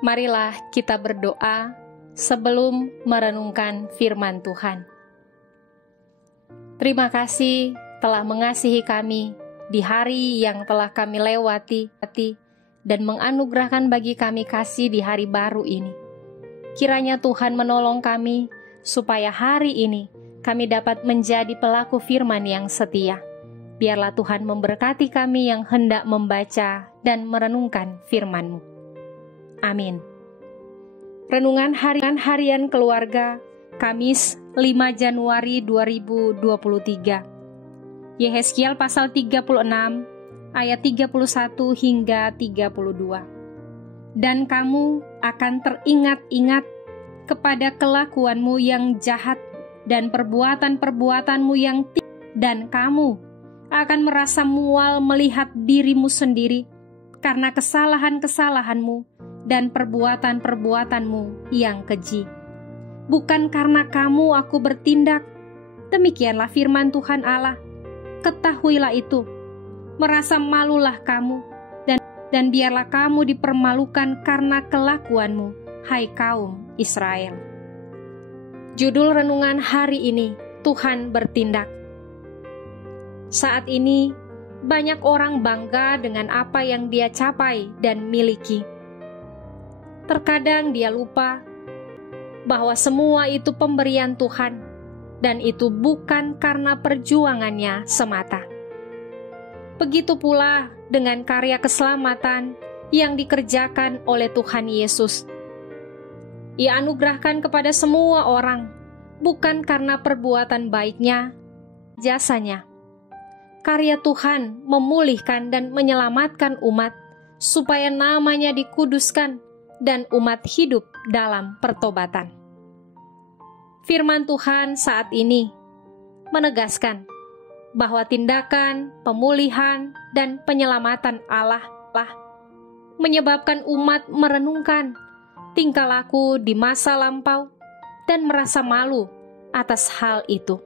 Marilah kita berdoa sebelum merenungkan firman Tuhan. Terima kasih telah mengasihi kami di hari yang telah kami lewati dan menganugerahkan bagi kami kasih di hari baru ini. Kiranya Tuhan menolong kami supaya hari ini kami dapat menjadi pelaku firman yang setia. Biarlah Tuhan memberkati kami yang hendak membaca dan merenungkan firman-Mu. Amin. Renungan harian keluarga, Kamis 5 Januari 2023. Yehezkiel pasal 36 ayat 31 hingga 32. Dan kamu akan teringat-ingat kepada kelakuanmu yang jahat dan perbuatan-perbuatanmu yang dan kamu akan merasa mual melihat dirimu sendiri karena kesalahan-kesalahanmu dan perbuatan-perbuatanmu yang keji. Bukan karena kamu aku bertindak, demikianlah firman Tuhan Allah. Ketahuilah itu, merasa malulah kamu, dan biarlah kamu dipermalukan karena kelakuanmu, hai kaum Israel. Judul renungan hari ini, Tuhan bertindak. Saat ini, banyak orang bangga dengan apa yang dia capai dan miliki. Terkadang dia lupa bahwa semua itu pemberian Tuhan, dan itu bukan karena perjuangannya semata. Begitu pula dengan karya keselamatan yang dikerjakan oleh Tuhan Yesus. Ia anugerahkan kepada semua orang, bukan karena perbuatan baiknya, jasanya. Karya Tuhan memulihkan dan menyelamatkan umat, supaya namanya dikuduskan, dan umat hidup dalam pertobatan. Firman Tuhan saat ini menegaskan bahwa tindakan pemulihan dan penyelamatan Allah menyebabkan umat merenungkan tingkah laku di masa lampau dan merasa malu atas hal itu.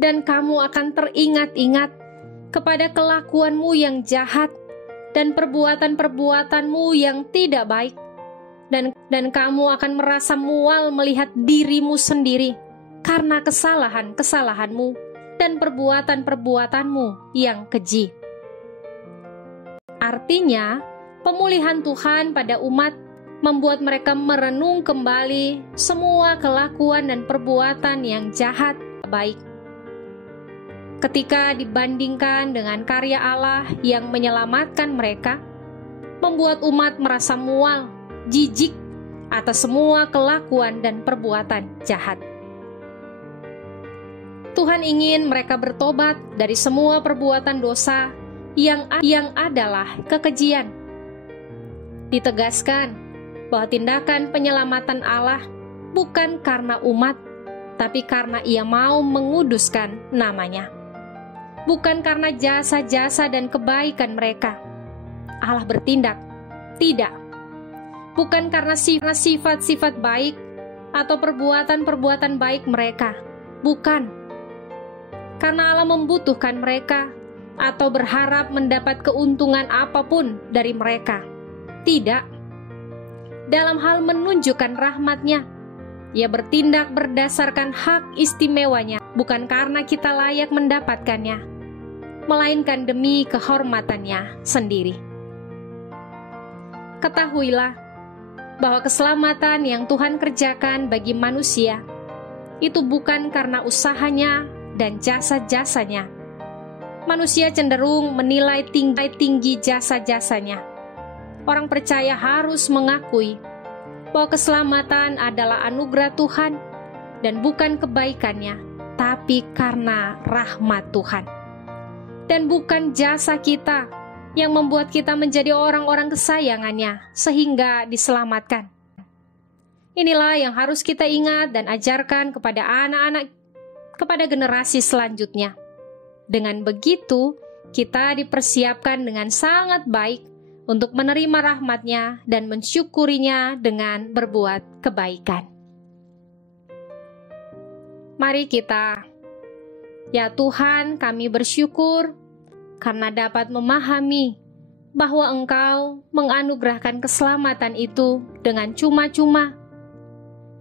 Dan kamu akan teringat-ingat kepada kelakuanmu yang jahat dan perbuatan-perbuatanmu yang tidak baik, dan kamu akan merasa mual melihat dirimu sendiri karena kesalahan-kesalahanmu dan perbuatan-perbuatanmu yang keji. Artinya, pemulihan Tuhan pada umat membuat mereka merenung kembali semua kelakuan dan perbuatan yang jahat baik. Ketika dibandingkan dengan karya Allah yang menyelamatkan mereka, membuat umat merasa mual, jijik atas semua kelakuan dan perbuatan jahat. Tuhan ingin mereka bertobat dari semua perbuatan dosa yang adalah kekejian. Ditegaskan bahwa tindakan penyelamatan Allah bukan karena umat, tapi karena Ia mau menguduskan namanya. Bukan karena jasa-jasa dan kebaikan mereka Allah bertindak, tidak. Bukan karena sifat-sifat baik atau perbuatan-perbuatan baik mereka, bukan. Karena Allah membutuhkan mereka atau berharap mendapat keuntungan apapun dari mereka, tidak. Dalam hal menunjukkan rahmat-Nya, Ia bertindak berdasarkan hak istimewanya, bukan karena kita layak mendapatkannya, melainkan demi kehormatannya sendiri. Ketahuilah bahwa keselamatan yang Tuhan kerjakan bagi manusia itu bukan karena usahanya dan jasa-jasanya. Manusia cenderung menilai tinggi jasa-jasanya. Orang percaya harus mengakui bahwa keselamatan adalah anugerah Tuhan dan bukan kebaikannya, tapi karena rahmat Tuhan. Dan bukan jasa kita yang membuat kita menjadi orang-orang kesayangannya sehingga diselamatkan. Inilah yang harus kita ingat dan ajarkan kepada anak-anak, kepada generasi selanjutnya. Dengan begitu, kita dipersiapkan dengan sangat baik untuk menerima rahmat-Nya dan mensyukurinya dengan berbuat kebaikan. Mari kita, ya Tuhan, kami bersyukur karena dapat memahami bahwa Engkau menganugerahkan keselamatan itu dengan cuma-cuma,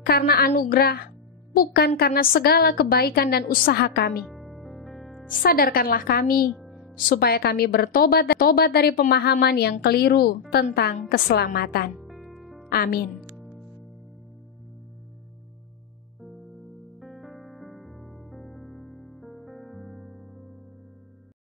karena anugerah, bukan karena segala kebaikan dan usaha kami. Sadarkanlah kami, supaya kami bertobat dari pemahaman yang keliru tentang keselamatan. Amin.